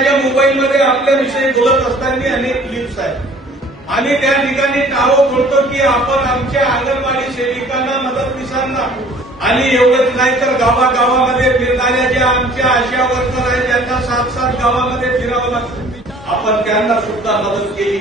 मोबाईलमध्ये आपल्याविषयी बोलत असताना अनेक क्लिप्स आहेत. आणि त्या ठिकाणी टाळो बोलतो की आपण आमच्या अंगणवाडी सेविकांना मदतनीसांना आणि एवढंच नाही तर गावागावामध्ये फिरणाऱ्या ज्या आमच्या आशा वर्कर आहेत त्यांना सात सात गावामध्ये फिरावं लागतं. आपण त्यांना सुद्धा मदत केली.